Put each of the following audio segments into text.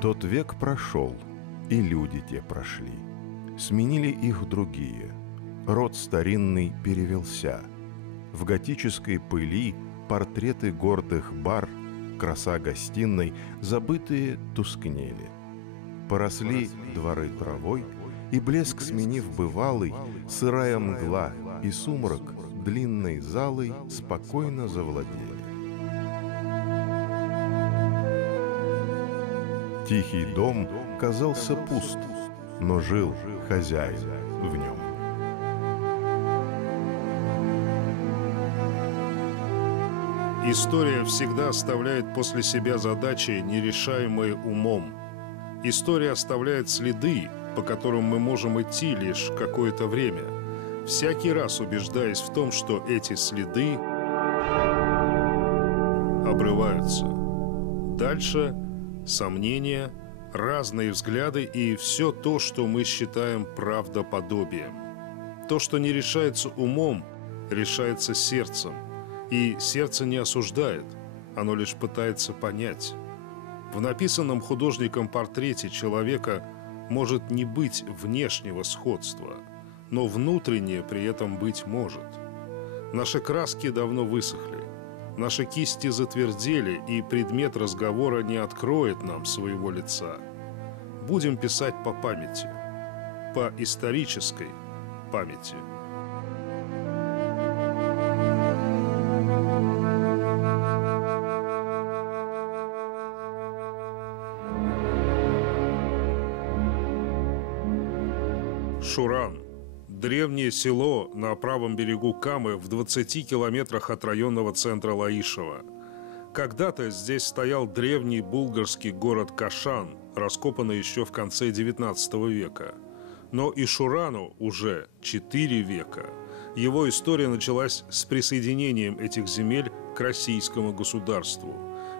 Тот век прошел, и люди те прошли. Сменили их другие. Род старинный перевелся. В готической пыли портреты гордых бар, краса гостиной, забытые тускнели. Поросли дворы травой, и блеск сменив бывалый, сырая мгла и сумрак длинной залой спокойно завладели. Тихий дом казался пуст, но жил хозяин в нем. История всегда оставляет после себя задачи, нерешаемые умом. История оставляет следы, по которым мы можем идти лишь какое-то время, всякий раз убеждаясь в том, что эти следы обрываются. Дальше сомнения, разные взгляды и все то, что мы считаем правдоподобием. То, что не решается умом, решается сердцем. И сердце не осуждает, оно лишь пытается понять. В написанном художником портрете человека может не быть внешнего сходства, но внутреннее при этом быть может. Наши краски давно высохли, наши кисти затвердели, и предмет разговора не откроет нам своего лица. Будем писать по памяти, по исторической памяти. Шуран – древнее село на правом берегу Камы в 20 километрах от районного центра Лаишева. Когда-то здесь стоял древний булгарский город Кашан, раскопанный еще в конце XIX века. Но и Шурану уже 4 века. Его история началась с присоединением этих земель к российскому государству.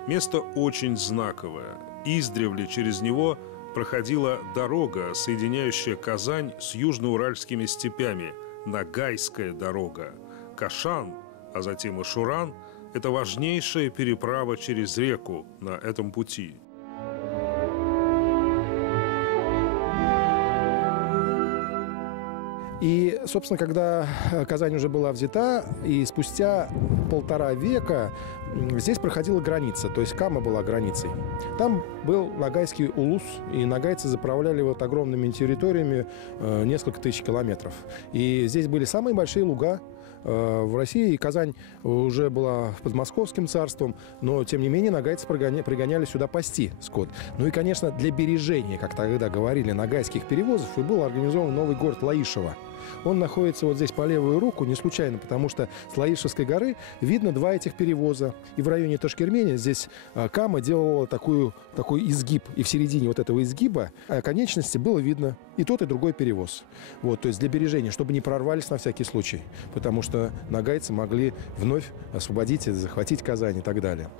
Место очень знаковое. Издревле через него проходила дорога, соединяющая Казань с южноуральскими степями, Ногайская дорога. Кашан, а затем и Шуран – это важнейшая переправа через реку на этом пути. И, собственно, когда Казань уже была взята, и спустя 1,5 века здесь проходила граница, то есть Кама была границей. Там был Ногайский улус, и ногайцы заправляли вот огромными территориями несколько тысяч километров. И здесь были самые большие луга в России, и Казань уже была под Московским царством, но, тем не менее, ногайцы пригоняли сюда пасти скот. Ну и, конечно, для бережения, как тогда говорили, ногайских перевозов, и был организован новый город Лаишево. Он находится вот здесь по левую руку, не случайно, потому что с Лаишевской горы видно 2 этих перевоза. И в районе Ташкермени здесь Кама делала такой изгиб. И в середине вот этого изгиба конечности было видно и тот, и другой перевоз. Вот, то есть для бережения, чтобы не прорвались на всякий случай. Потому что ногайцы могли вновь освободить, захватить Казань и так далее.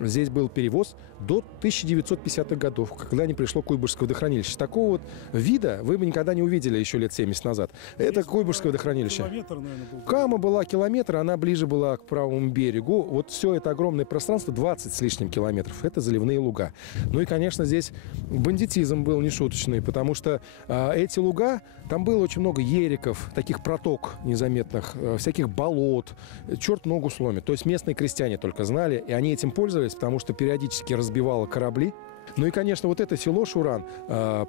Здесь был перевоз до 1950-х годов, когда не пришло Куйбышевское водохранилище. Такого вот вида вы бы никогда не увидели еще лет 70 назад. Это Куйбышевское водохранилище. Километр, наверное, был. Кама была километр, она ближе была к правому берегу. Вот все это огромное пространство, 20 с лишним километров, это заливные луга. Ну и, конечно, здесь бандитизм был нешуточный, потому что эти луга, там было очень много ериков, таких проток незаметных, всяких болот, черт ногу сломит. То есть местные крестьяне только знали, и они этим пользовались, потому что периодически разбивало корабли. Ну и, конечно, вот это село Шуран,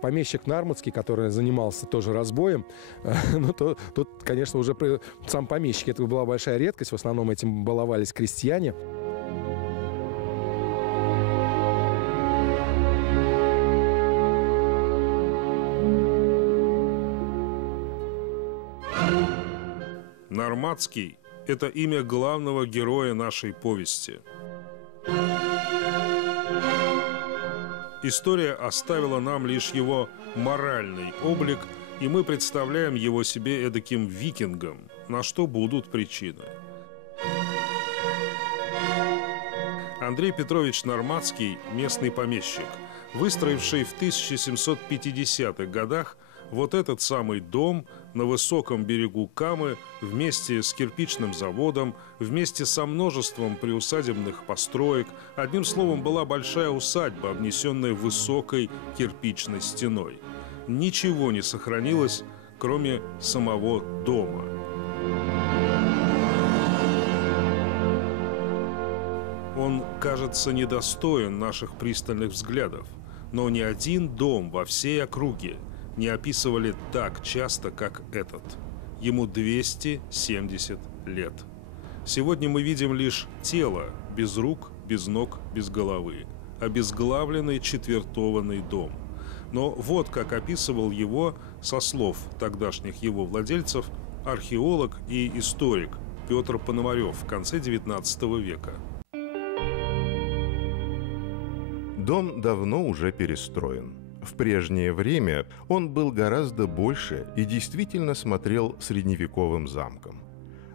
помещик Нармутский, который занимался тоже разбоем, ну, тут, конечно, уже сам помещик, это была большая редкость, в основном этим баловались крестьяне. Нарматский – это имя главного героя нашей повести. История оставила нам лишь его моральный облик, и мы представляем его себе эдаким викингом, на что будут причины. Андрей Петрович Нарматский – местный помещик, выстроивший в 1750-х годах Вот этот самый дом на высоком берегу Камы вместе с кирпичным заводом, вместе со множеством приусадебных построек, одним словом, была большая усадьба, обнесенная высокой кирпичной стеной. Ничего не сохранилось, кроме самого дома. Он, кажется, недостоин наших пристальных взглядов, но ни один дом во всей округе не описывали так часто, как этот. Ему 270 лет. Сегодня мы видим лишь тело, без рук, без ног, без головы. Обезглавленный четвертованный дом. Но вот как описывал его, со слов тогдашних его владельцев, археолог и историк Петр Пономарев в конце XIX века. Дом давно уже перестроен. В прежнее время он был гораздо больше и действительно смотрел средневековым замком.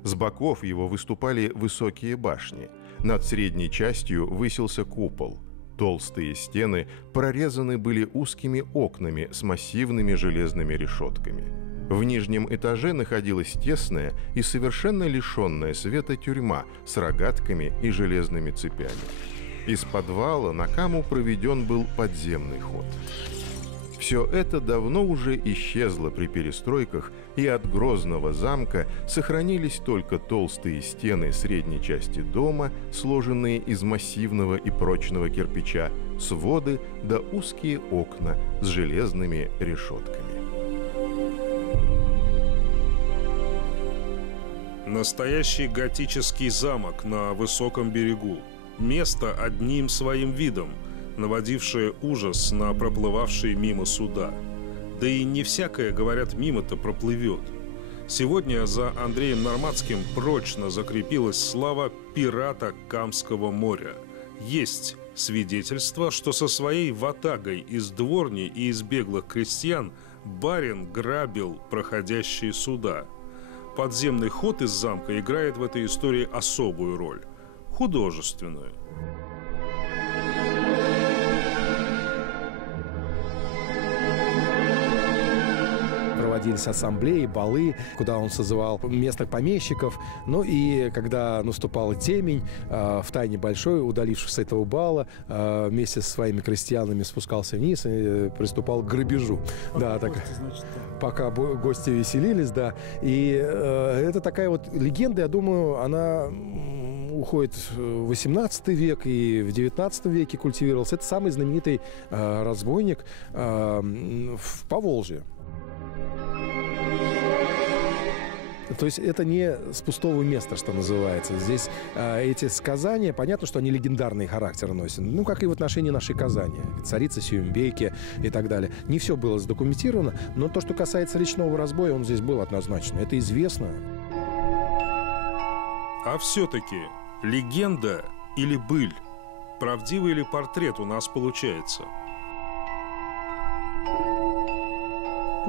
С боков его выступали высокие башни. Над средней частью высился купол. Толстые стены прорезаны были узкими окнами с массивными железными решетками. В нижнем этаже находилась тесная и совершенно лишенная света тюрьма с рогатками и железными цепями. Из подвала на Каму проведен был подземный ход. Все это давно уже исчезло при перестройках, и от грозного замка сохранились только толстые стены средней части дома, сложенные из массивного и прочного кирпича, своды да узкие окна с железными решетками. Настоящий готический замок на высоком берегу. Место одним своим видом, наводившее ужас на проплывавшие мимо суда. Да и не всякое, говорят, мимо-то проплывет. Сегодня за Андреем Норматским прочно закрепилась слава пирата Камского моря. Есть свидетельство, что со своей ватагой из дворни и из беглых крестьян барин грабил проходящие суда. Подземный ход из замка играет в этой истории особую роль. Художественную. Проводились ассамблеи, балы, куда он созывал местных помещиков. Ну и когда наступала темень, в тайне большой, удалившись с этого бала, вместе со своими крестьянами спускался вниз и приступал к грабежу. Да, так, пока гости веселились, да. И это такая вот легенда, я думаю, она уходит в 18 век и в 19 веке культивировался. Это самый знаменитый разбойник в Поволжье. То есть это не с пустого места, что называется. Здесь эти сказания, понятно, что они легендарный характер носят. Ну, как и в отношении нашей Казани. Царицы Сюембейки и так далее. Не все было задокументировано, но то, что касается речного разбоя, он здесь был однозначно. Это известно. А все-таки легенда или быль? Правдивый ли портрет у нас получается?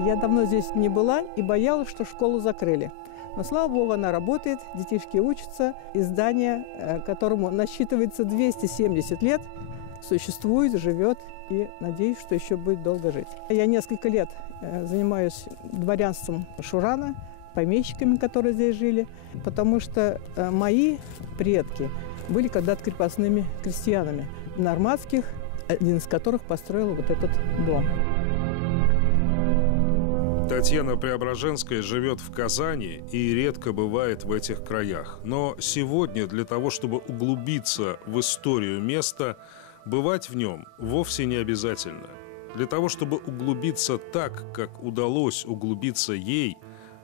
Я давно здесь не была и боялась, что школу закрыли. Но, слава богу, она работает, детишки учатся. И здание, которому насчитывается 270 лет, существует, живет и надеюсь, что еще будет долго жить. Я несколько лет занимаюсь дворянством Шурана, помещиками, которые здесь жили, потому что мои предки были когда-то крепостными крестьянами норматских, один из которых построил вот этот дом. Татьяна Преображенская живет в Казани и редко бывает в этих краях. Но сегодня для того, чтобы углубиться в историю места, бывать в нем вовсе не обязательно. Для того, чтобы углубиться так, как удалось углубиться ей,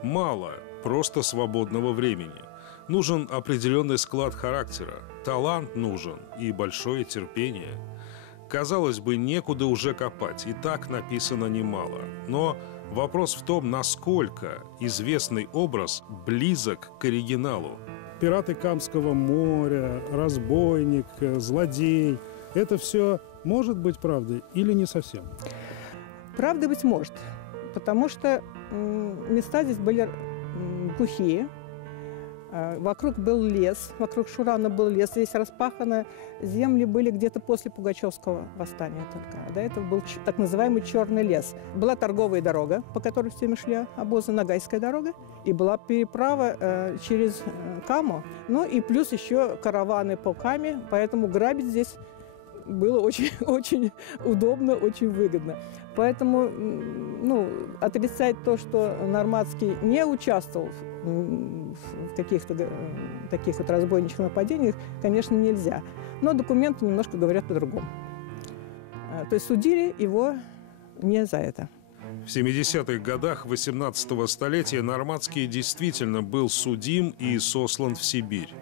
мало просто свободного времени. Нужен определенный склад характера, талант нужен и большое терпение. Казалось бы, некуда уже копать, и так написано немало. Но вопрос в том, насколько известный образ близок к оригиналу. Пираты Камского моря, разбойник, злодей – это все может быть правдой или не совсем? Правда быть может, потому что места здесь были глухие, Вокруг был лес, вокруг Шурана был лес. Здесь распаханы земли были где-то после Пугачевского восстания только. До этого был так называемый Черный лес. Была торговая дорога, по которой все время шли обозы, Ногайская дорога. И была переправа через Каму. Ну и плюс еще караваны по Каме. Поэтому грабить здесь было очень, очень удобно, очень выгодно. Поэтому отрицать то, что Нормандский не участвовал в каких-то таких вот разбойничьих нападениях, конечно, нельзя. Но документы немножко говорят по-другому. То есть судили его не за это. В 70-х годах 18-го столетия Нормандский действительно был судим и сослан в Сибирь.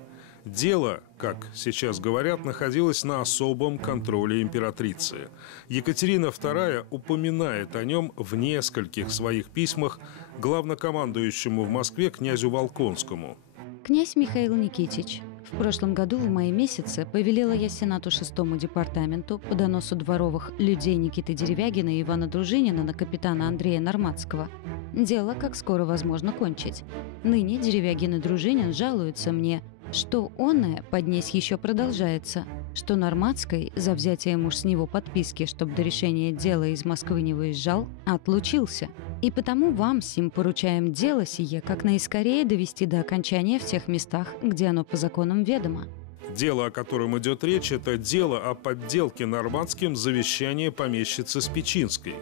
Дело, как сейчас говорят, находилось на особом контроле императрицы. Екатерина II упоминает о нем в нескольких своих письмах главнокомандующему в Москве князю Волконскому. Князь Михаил Никитич, в прошлом году в мае месяце повелела я Сенату 6-му департаменту по доносу дворовых людей Никиты Деревягина и Ивана Дружинина на капитана Андрея Нормандского. Дело, как скоро возможно, кончить. Ныне Деревягин и Дружинин жалуются мне, что оное поднесь еще продолжается, что Нормандский за взятие муж с него подписки, чтоб до решения дела из Москвы не выезжал, отлучился. И потому вам сим поручаем дело сие, как наискорее довести до окончания в тех местах, где оно по законам ведомо. Дело, о котором идет речь, это дело о подделке Нормандским завещания помещицы Спичинской.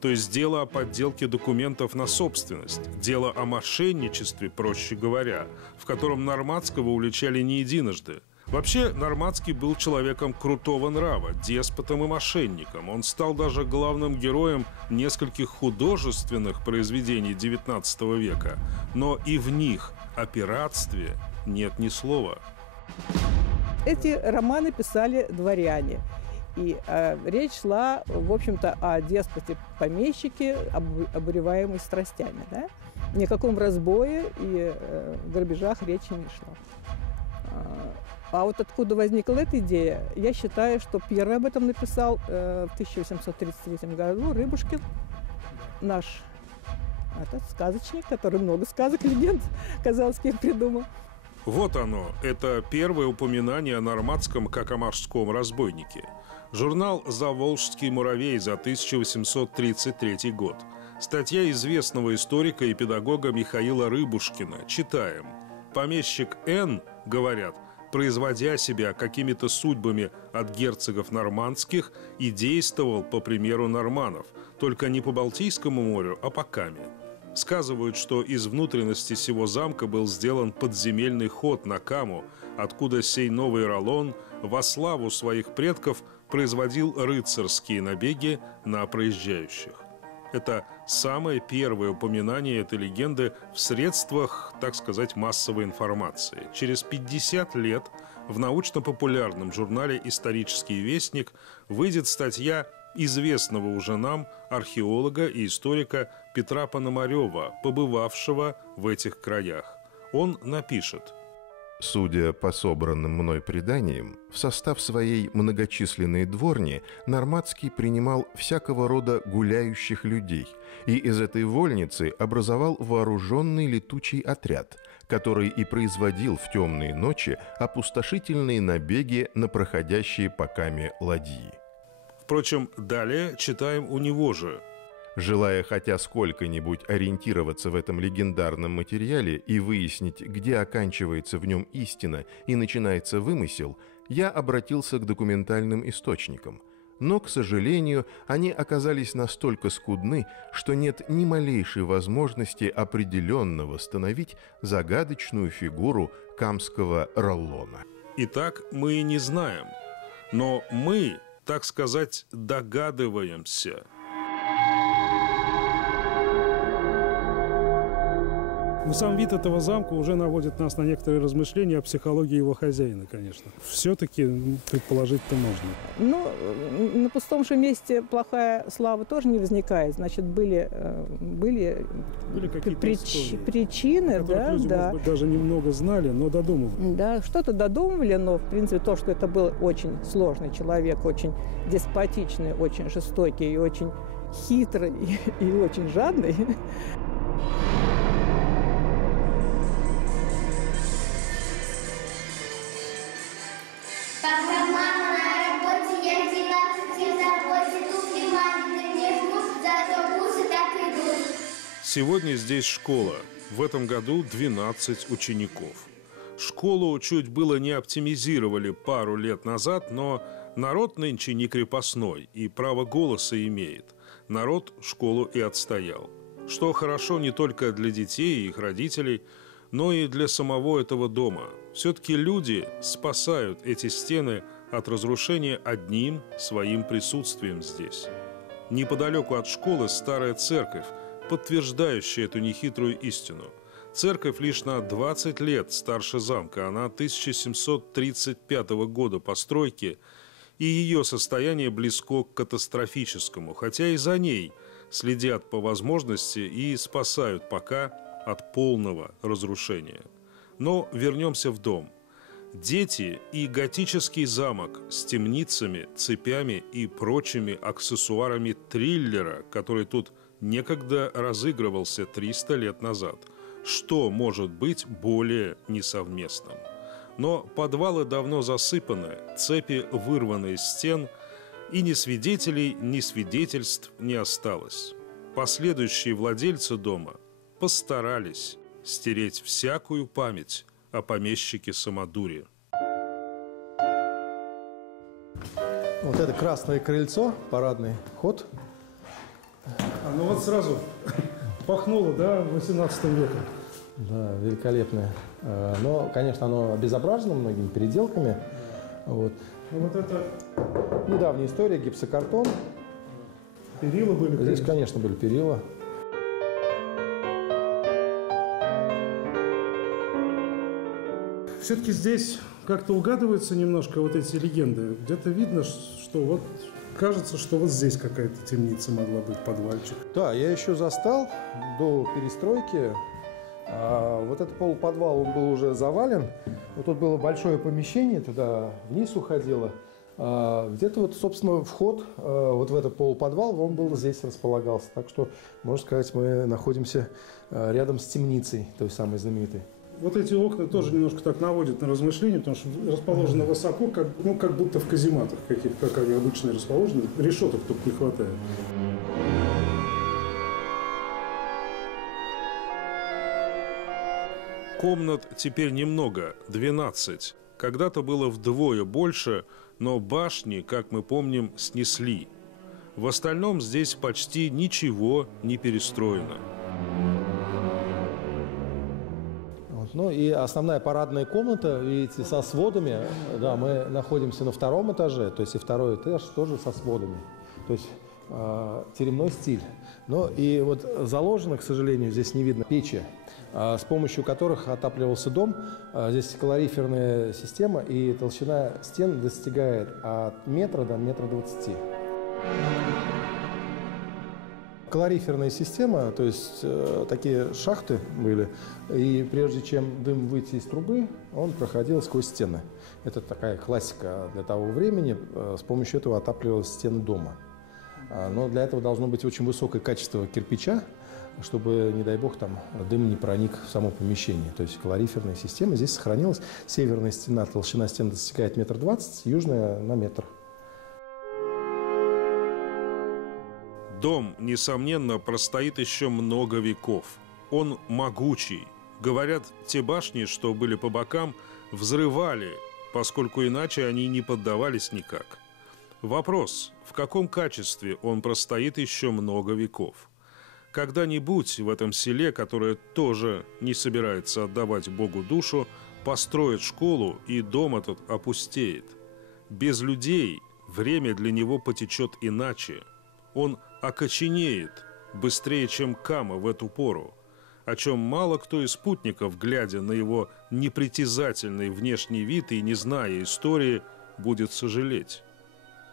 То есть дело о подделке документов на собственность, дело о мошенничестве, проще говоря, в котором Нормандского уличали не единожды. Вообще, Нормандский был человеком крутого нрава, деспотом и мошенником. Он стал даже главным героем нескольких художественных произведений XIX века. Но и в них о пиратстве нет ни слова. Эти романы писали дворяне. И речь шла, в общем-то, о деспоте-помещике, обуреваемой страстями. Да? Ни о каком разбое и грабежах речи не шло. А вот откуда возникла эта идея, я считаю, что первый об этом написал в 1833 году Рыбушкин, наш сказочник, который много сказок, легенд казанских придумал. Вот оно, это первое упоминание о Нормандском как о морском разбойнике. Журнал «Заволжский муравей» за 1833 год. Статья известного историка и педагога Михаила Рыбушкина. Читаем. Помещик Н, говорят, производя себя какими-то судьбами от герцогов нормандских, и действовал по примеру норманнов, только не по Балтийскому морю, а по Каме. Сказывают, что из внутренности сего замка был сделан подземельный ход на Каму, откуда сей новый Ролон во славу своих предков производил рыцарские набеги на проезжающих. Это самое первое упоминание этой легенды в средствах, так сказать, массовой информации. Через 50 лет в научно-популярном журнале «Исторический вестник» выйдет статья известного уже нам археолога и историка Петра Пономарева, побывавшего в этих краях. Он напишет: Судя по собранным мной преданиям, в состав своей многочисленной дворни Нормандский принимал всякого рода гуляющих людей и из этой вольницы образовал вооруженный летучий отряд, который и производил в темные ночи опустошительные набеги на проходящие по Каме ладьи. Впрочем, далее читаем у него же. Желая хотя сколько-нибудь ориентироваться в этом легендарном материале и выяснить, где оканчивается в нем истина и начинается вымысел, я обратился к документальным источникам. Но, к сожалению, они оказались настолько скудны, что нет ни малейшей возможности определенно восстановить загадочную фигуру камского Роллона. Итак, мы не знаем, но мы, так сказать, догадываемся. Но сам вид этого замка уже наводит нас на некоторые размышления о психологии его хозяина, конечно. Все-таки предположить-то можно. Ну, на пустом же месте плохая слава тоже не возникает. Значит, были какие-то причины, да, люди, да. Может быть, даже немного знали, но додумывали. Да, что-то додумывали, но, в принципе, то, что это был очень сложный человек, очень деспотичный, очень жестокий и очень хитрый и очень жадный. Сегодня здесь школа. В этом году 12 учеников. Школу чуть было не оптимизировали пару лет назад, но народ нынче не крепостной и право голоса имеет. Народ школу и отстоял. Что хорошо не только для детей и их родителей, но и для самого этого дома. Все-таки люди спасают эти стены от разрушения одним своим присутствием здесь. Неподалеку от школы старая церковь, подтверждающая эту нехитрую истину. Церковь лишь на 20 лет старше замка, она 1735 года постройки, и ее состояние близко к катастрофическому, хотя и за ней следят по возможности и спасают пока от полного разрушения. Но вернемся в дом. Дети и готический замок с темницами, цепями и прочими аксессуарами триллера, который тут некогда разыгрывался 300 лет назад. Что может быть более несовместным? Но подвалы давно засыпаны, цепи вырваны из стен, и ни свидетелей, ни свидетельств не осталось. Последующие владельцы дома постарались стереть всякую память о помещике Самодуре. Вот это красное крыльцо, парадный ход. Ну вот сразу пахнуло, да, 18 веком. Да, великолепное. Но, конечно, оно обезображено многими переделками. Вот. Ну вот это Недавняя история, гипсокартон. перила были. Здесь, конечно, были перила. Все-таки здесь как-то угадываются немножко вот эти легенды. Где-то видно, что вот кажется, что вот здесь какая-то темница могла быть, подвальчик. Да, я еще застал до перестройки. Вот этот полуподвал, он был уже завален. Вот тут было большое помещение, туда вниз уходило. Где-то вот, собственно, вход вот в этот полуподвал, он был здесь располагался. Так что, можно сказать, мы находимся рядом с темницей, той самой знаменитой. Вот эти окна тоже немножко так наводят на размышления, потому что расположены высоко, как будто в казематах каких-то, как они обычно расположены. Решеток тут не хватает. Комнат теперь немного, 12. Когда-то было вдвое больше, но башни, как мы помним, снесли. В остальном здесь почти ничего не перестроено. Ну и основная парадная комната, видите, со сводами. Да, мы находимся на втором этаже, то есть и второй этаж тоже со сводами. То есть теремной стиль. Но и вот заложено, к сожалению, здесь не видно печи, с помощью которых отапливался дом. Здесь калориферная система, и толщина стен достигает от метра до метра 20. Калориферная система, то есть такие шахты были, и прежде чем дым выйти из трубы, он проходил сквозь стены. Это такая классика для того времени, с помощью этого отапливалась стены дома. Но для этого должно быть очень высокое качество кирпича, чтобы, не дай бог, там дым не проник в само помещение. То есть калориферная система здесь сохранилась. Северная стена, толщина стен достигает 1,20 м, южная на метр. Дом, несомненно, простоит еще много веков. Он могучий. Говорят, те башни, что были по бокам, взрывали, поскольку иначе они не поддавались никак. Вопрос, в каком качестве он простоит еще много веков? Когда-нибудь в этом селе, которое тоже не собирается отдавать Богу душу, построят школу, и дом этот опустеет. Без людей время для него потечет иначе. Он окоченеет быстрее, чем Кама в эту пору, о чем мало кто из спутников, глядя на его непритязательный внешний вид и не зная истории, будет сожалеть.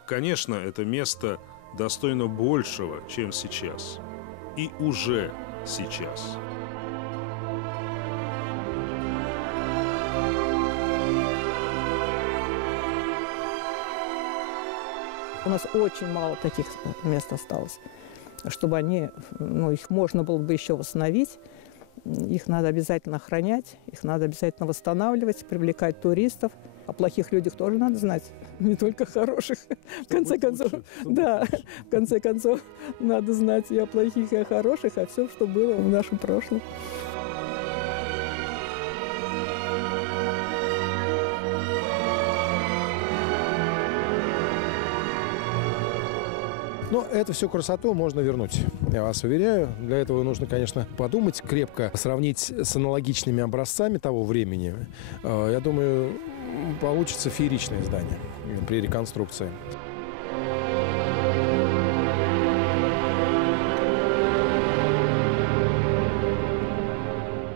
Конечно, это место достойно большего, чем сейчас. И уже сейчас. У нас очень мало таких мест осталось, чтобы они, их можно было бы еще восстановить. Их надо обязательно охранять, их надо обязательно восстанавливать, привлекать туристов. О плохих людях тоже надо знать, не только хороших. В конце концов, да, в конце концов, надо знать и о плохих, и о хороших, о всем, что было в нашем прошлом. Но эту всю красоту можно вернуть, я вас уверяю. Для этого нужно, конечно, подумать крепко, сравнить с аналогичными образцами того времени. Я думаю, получится фееричное здание при реконструкции.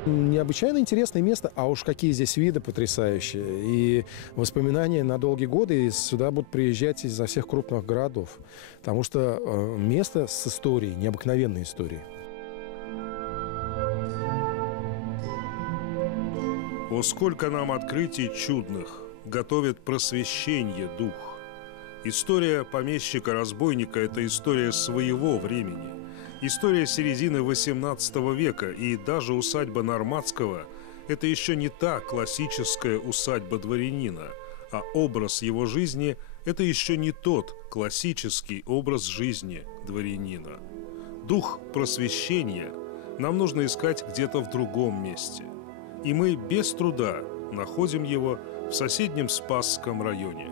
Необычайно интересное место, а уж какие здесь виды потрясающие. И воспоминания на долгие годы, и сюда будут приезжать изо всех крупных городов. Потому что место с историей, необыкновенной историей. О, сколько нам открытий чудных готовит просвещение дух. История помещика-разбойника – это история своего времени. История середины XVIII века, и даже усадьба Норматского – это еще не та классическая усадьба дворянина, а образ его жизни – это еще не тот классический образ жизни дворянина. Дух просвещения нам нужно искать где-то в другом месте. И мы без труда находим его в соседнем Спасском районе.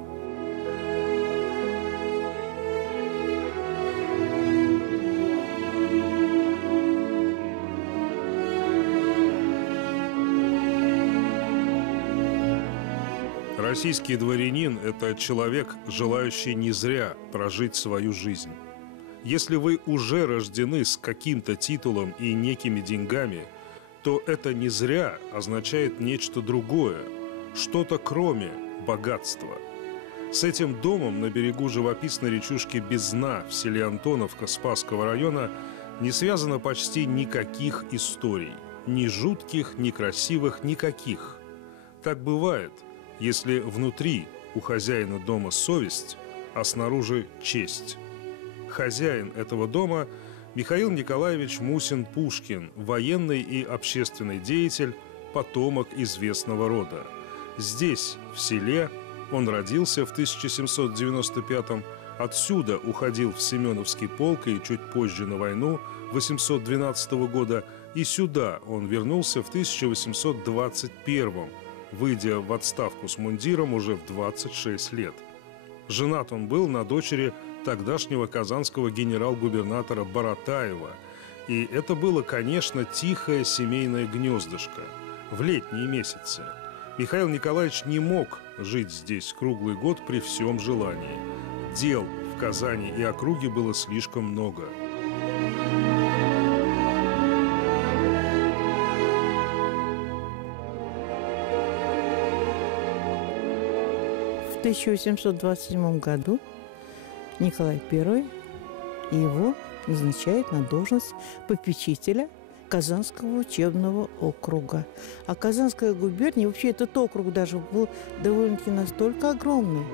Российский дворянин – это человек, желающий не зря прожить свою жизнь. Если вы уже рождены с каким-то титулом и некими деньгами, то это «не зря» означает нечто другое, что-то кроме богатства. С этим домом на берегу живописной речушки Бездна в селе Антоновка Спасского района не связано почти никаких историй. Ни жутких, ни красивых, никаких. Так бывает, если внутри у хозяина дома совесть, а снаружи честь. Хозяин этого дома – Михаил Николаевич Мусин-Пушкин, военный и общественный деятель, потомок известного рода. Здесь, в селе, он родился в 1795-м, отсюда уходил в Семеновский полк и чуть позже на войну 812 года, и сюда он вернулся в 1821-м, выйдя в отставку с мундиром уже в 26 лет. Женат он был на дочери тогдашнего казанского генерал-губернатора Баратаева. И это было, конечно, тихое семейное гнездышко в летние месяцы. Михаил Николаевич не мог жить здесь круглый год при всем желании. Дел в Казани и округе было слишком много. В 1827 году Николай I его назначает на должность попечителя Казанского учебного округа. А Казанская губерния, вообще этот округ даже был довольно-таки настолько огромный.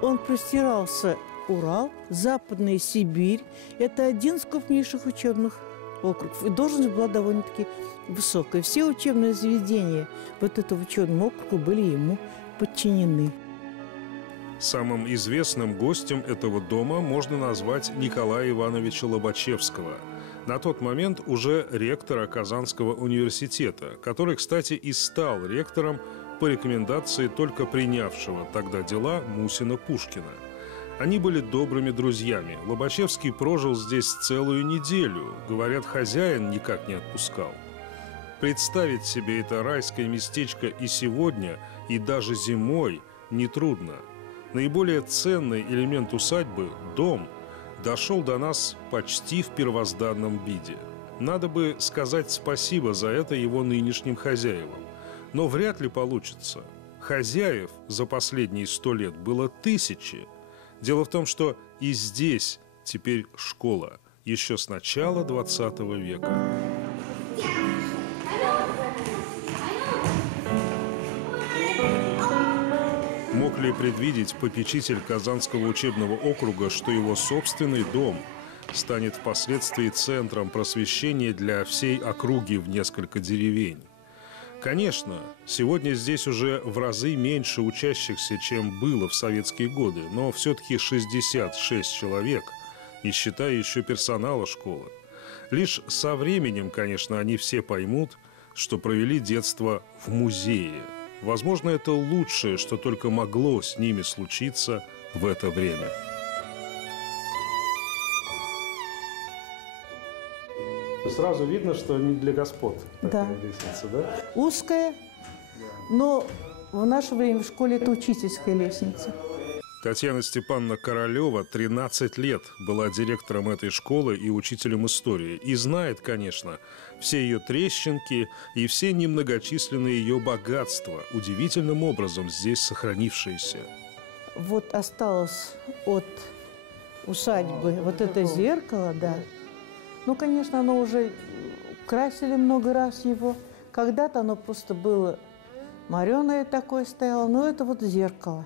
Он простирался Урал, Западная Сибирь. Это один из крупнейших учебных округов. И должность была довольно-таки высокая. Все учебные заведения вот этого учебного округа были ему подчинены. Самым известным гостем этого дома можно назвать Николая Ивановича Лобачевского, на тот момент уже ректора Казанского университета, который, кстати, и стал ректором по рекомендации только принявшего тогда дела Мусина-Пушкина. Они были добрыми друзьями. Лобачевский прожил здесь целую неделю. Говорят, хозяин никак не отпускал. Представить себе это райское местечко и сегодня, и даже зимой нетрудно. Наиболее ценный элемент усадьбы – дом – дошел до нас почти в первозданном виде. Надо бы сказать спасибо за это его нынешним хозяевам. Но вряд ли получится. Хозяев за последние 100 лет было тысячи. Дело в том, что и здесь теперь школа, еще с начала 20 века. Мог ли предвидеть попечитель Казанского учебного округа, что его собственный дом станет впоследствии центром просвещения для всей округи в несколько деревень. Конечно, сегодня здесь уже в разы меньше учащихся, чем было в советские годы, но все-таки 66 человек, не считая еще персонала школы. Лишь со временем, конечно, они все поймут, что провели детство в музее. Возможно, это лучшее, что только могло с ними случиться в это время. Сразу видно, что не для господ Да. такая лестница, да? Узкая, но в наше время в школе это учительская лестница. Татьяна Степановна Королева 13 лет была директором этой школы и учителем истории. И знает, конечно, все ее трещинки и все немногочисленные ее богатства, удивительным образом здесь сохранившиеся. Вот осталось от усадьбы вот это зеркало, да. Ну, конечно, оно уже красили много раз его. Когда-то оно просто было мореное такое стояло, но это вот зеркало.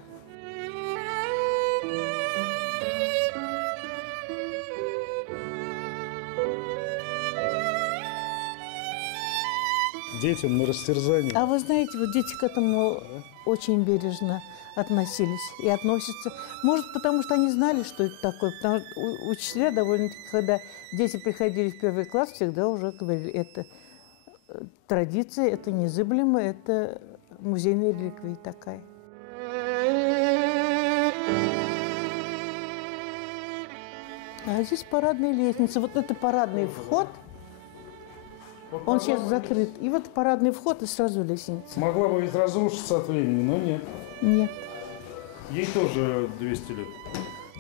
Детям на растерзание. А вы знаете, вот дети к этому очень бережно относились и относятся. Может, потому что они знали, что это такое. Потому что учителя довольно-таки, когда дети приходили в первый класс, всегда уже говорили, это традиция, это незыблемо, это музейная реликвия такая. А здесь парадная лестница. Вот это парадный вход. Он сейчас закрыт. И вот парадный вход, и сразу лестница. Могла бы ведь разрушиться от времени, но нет. Нет. Ей тоже 200 лет.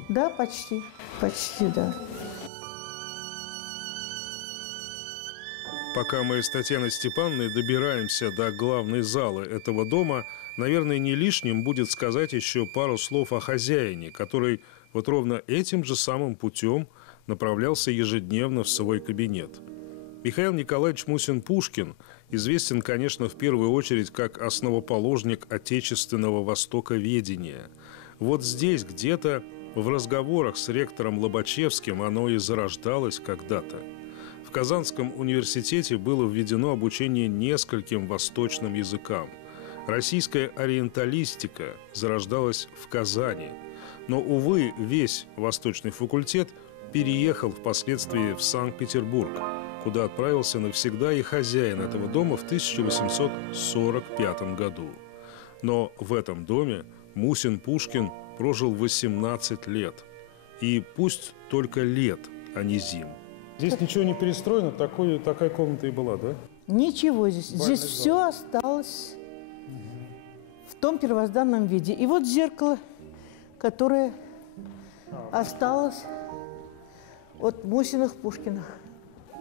Да, почти. Почти, да. Пока мы с Татьяной Степановной добираемся до главной залы этого дома, наверное, не лишним будет сказать еще пару слов о хозяине, который вот ровно этим же самым путем направлялся ежедневно в свой кабинет. Михаил Николаевич Мусин-Пушкин известен, конечно, в первую очередь как основоположник отечественного востоковедения. Вот здесь где-то в разговорах с ректором Лобачевским оно и зарождалось когда-то. В Казанском университете было введено обучение нескольким восточным языкам. Российская ориенталистика зарождалась в Казани. Но, увы, весь восточный факультет переехал впоследствии в Санкт-Петербург, куда отправился навсегда и хозяин этого дома в 1845 году. Но в этом доме Мусин-Пушкин прожил 18 лет. И пусть только лет, а не зим. Здесь ничего не перестроено, такая комната и была, да? Ничего здесь. Здесь все осталось в том первозданном виде. И вот зеркало, которое осталось от Мусиных-Пушкиных.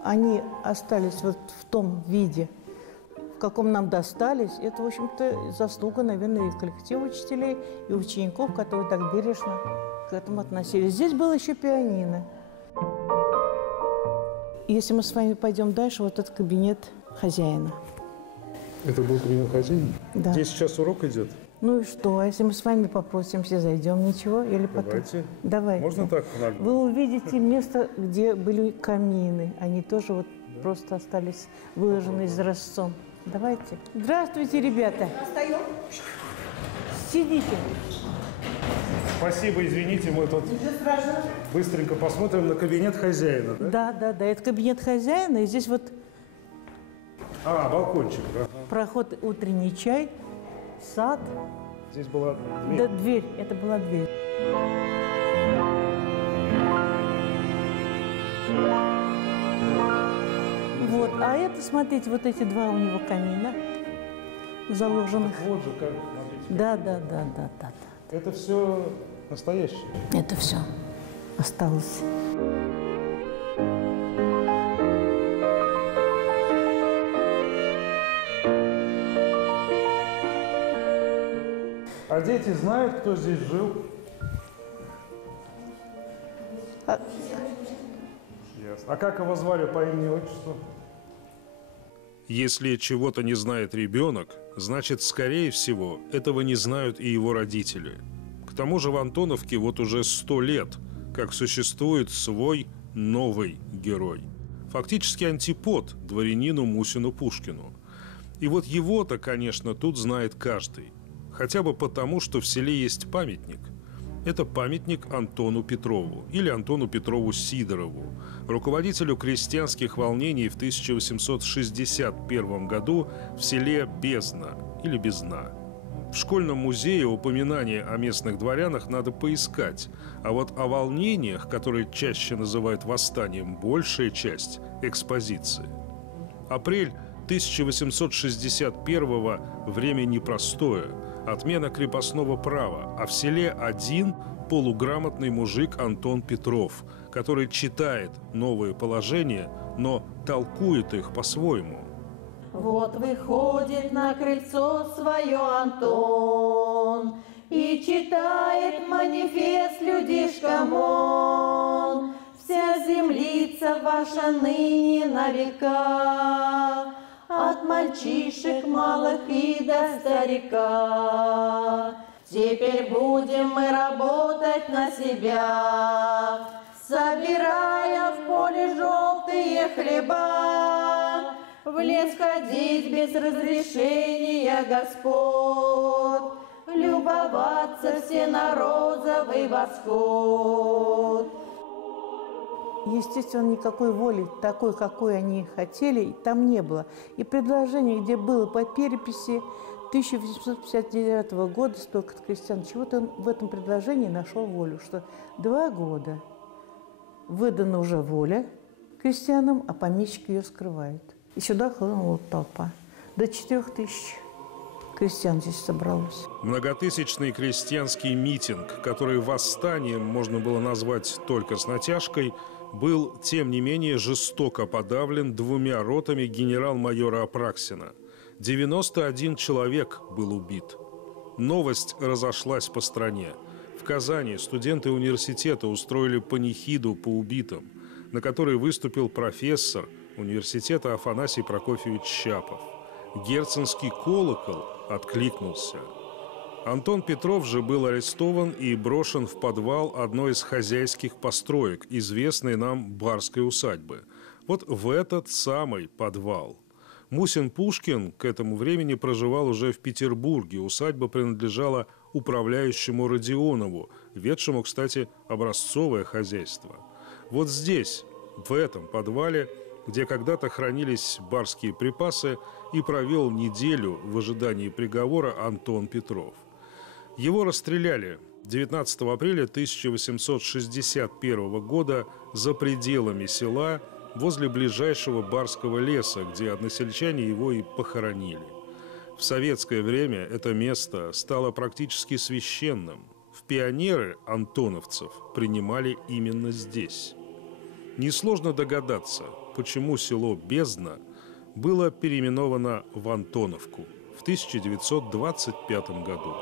Они остались вот в том виде, в каком нам достались. Это, в общем-то, заслуга, наверное, и коллектива учителей, и учеников, которые так бережно к этому относились. Здесь было еще пианино. Если мы с вами пойдем дальше, вот этот кабинет хозяина. Это был кабинет хозяина? Да. Здесь сейчас урок идет? Ну и что? А если мы с вами попросимся, зайдем, ничего? Или потом? Давайте. Давайте. Можно так? Вы увидите место, где были камины. Они тоже вот просто остались выложены изразцом. Давайте. Здравствуйте, ребята. Остаем. Сидите. Спасибо, извините, мы тут быстренько посмотрим на кабинет хозяина, да? Да. Это кабинет хозяина. И здесь вот балкончик, да. проход, утренний чай, сад. Здесь была дверь. Да, дверь. Это была дверь. Вот. А это, смотрите, вот эти два у него камина заложенных. Вот же как, смотрите. Да. Это все настоящее. Это все осталось. А дети знают, кто здесь жил? Ясно. А как его звали по имени и отчеству? Если чего-то не знает ребенок, значит, скорее всего, этого не знают и его родители. К тому же в Антоновке вот уже 100 лет, как существует свой новый герой. Фактически антипод дворянину Мусину Пушкину. И вот его-то, конечно, тут знает каждый. Хотя бы потому, что в селе есть памятник. Это памятник Антону Петрову или Антону Петрову Сидорову, руководителю крестьянских волнений в 1861 году в селе Бездна или Бездна. В школьном музее упоминания о местных дворянах надо поискать, а вот о волнениях, которые чаще называют восстанием, большая часть экспозиции. Апрель 1861-го – время непростое, отмена крепостного права, а в селе один полуграмотный мужик Антон Петров, который читает новые положения, но толкует их по-своему. Вот выходит на крыльцо свое Антон и читает манифест людишкам он. Вся землица ваша ныне на века, от мальчишек малых и до старика. Теперь будем мы работать на себя, собирая в поле желтые хлеба. В лес ходить без разрешения господ, любоваться все на розовый восход. Естественно, никакой воли такой, какой они хотели, там не было. И предложение, где было по переписи 1859 года, столько крестьян, чего-то он в этом предложении нашел волю, что 2 года выдана уже воля крестьянам, а помещик ее скрывает. И сюда хлынула толпа. До 4000 крестьян здесь собралось. Многотысячный крестьянский митинг, который восстанием можно было назвать только с натяжкой, был, тем не менее, жестоко подавлен 2 ротами генерал-майора Апраксина. 91 человек был убит. Новость разошлась по стране. В Казани студенты университета устроили панихиду по убитым, на которой выступил профессор университета Афанасий Прокофьевич Щапов. Герценский колокол откликнулся. Антон Петров же был арестован и брошен в подвал одной из хозяйских построек, известной нам барской усадьбы. Вот в этот самый подвал. Мусин Пушкин к этому времени проживал уже в Петербурге. Усадьба принадлежала управляющему Родионову, ведшему, кстати, образцовое хозяйство. Вот здесь, в этом подвале, где когда-то хранились барские припасы, и провел неделю в ожидании приговора Антон Петров. Его расстреляли 19 апреля 1861 года за пределами села возле ближайшего барского леса, где односельчане его и похоронили. В советское время это место стало практически священным. В пионеры антоновцев принимали именно здесь. Несложно догадаться, почему село Бездна было переименовано в Антоновку в 1925 году.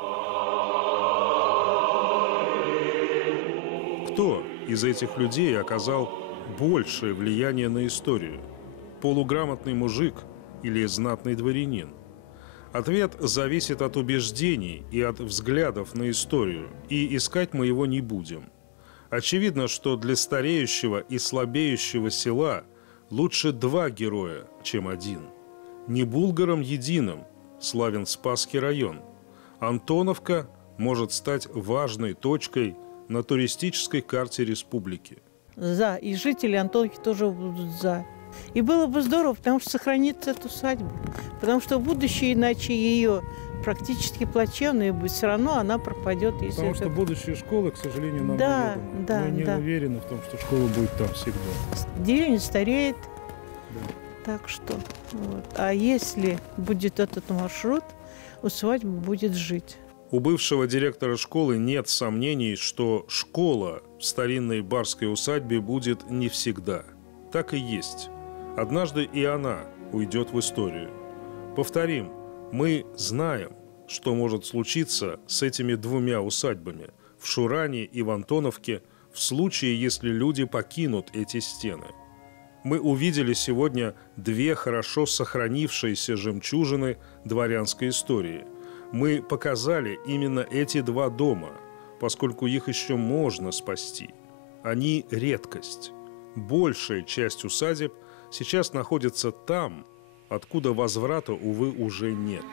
Кто из этих людей оказал большее влияние на историю? Полуграмотный мужик или знатный дворянин? Ответ зависит от убеждений и от взглядов на историю, и искать мы его не будем. Очевидно, что для стареющего и слабеющего села лучше 2 героя, чем 1. Не Булгаром единым славен Спасский район. Антоновка может стать важной точкой на туристической карте республики. За. И жители Антоновки тоже будут за. И было бы здорово, потому что сохранится эту усадьбу. Потому что будущее, иначе ее практически плачевное будет. Все равно она пропадет. Если Потому что будущее школы, к сожалению, нам неведомо. Да, Мы не уверены в том, что школа будет там всегда. Деревня стареет. Да. Так что. Вот. А если будет этот маршрут, усадьба будет жить. У бывшего директора школы нет сомнений, что школа в старинной барской усадьбе будет не всегда. Так и есть. Однажды и она уйдет в историю. Повторим, мы знаем, что может случиться с этими 2 усадьбами в Шуране и в Антоновке в случае, если люди покинут эти стены. Мы увидели сегодня 2 хорошо сохранившиеся жемчужины дворянской истории. Мы показали именно эти 2 дома, поскольку их еще можно спасти. Они редкость. большая часть усадеб сейчас находится там, откуда возврата, увы, уже нет.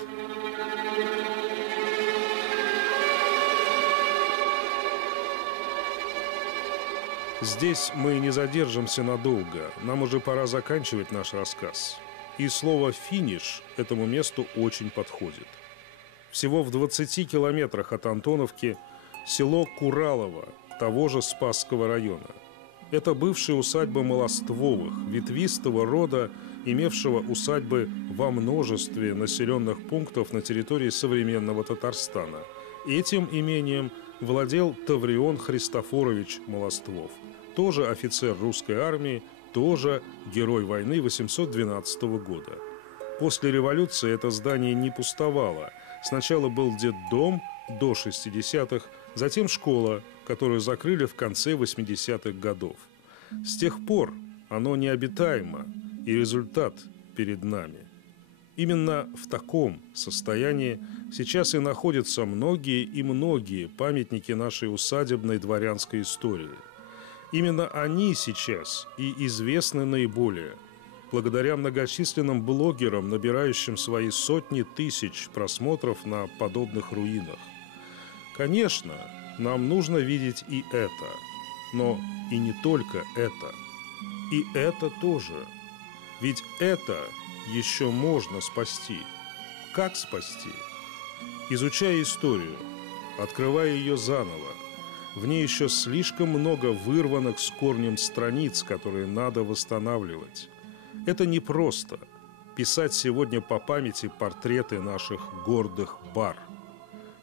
Здесь мы не задержимся надолго, нам уже пора заканчивать наш рассказ. И слово «финиш» этому месту очень подходит. Всего в 20 километрах от Антоновки село Куралово, того же Спасского района. Это бывшая усадьба Молоствовых, ветвистого рода, имевшего усадьбы во множестве населенных пунктов на территории современного Татарстана. Этим имением владел Таврион Христофорович Молоствов, тоже офицер русской армии, тоже герой войны 812 года. После революции это здание не пустовало. Сначала был детдом до 60-х, затем школа, которую закрыли в конце 80-х годов. С тех пор оно необитаемо, и результат перед нами. Именно в таком состоянии сейчас и находятся многие и многие памятники нашей усадебной дворянской истории. Именно они сейчас и известны наиболее, благодаря многочисленным блогерам, набирающим свои сотни тысяч просмотров на подобных руинах. Конечно, нам нужно видеть и это, но и не только это. И это тоже. Ведь это еще можно спасти. Как спасти? Изучая историю, открывая ее заново, в ней еще слишком много вырванных с корнем страниц, которые надо восстанавливать. Это непросто – писать сегодня по памяти портреты наших гордых бар.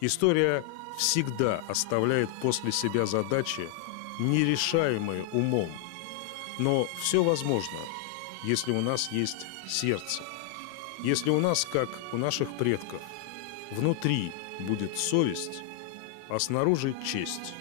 История всегда оставляет после себя задачи, нерешаемые умом. Но все возможно, если у нас есть сердце. Если у нас, как у наших предков, внутри будет совесть, а снаружи честь.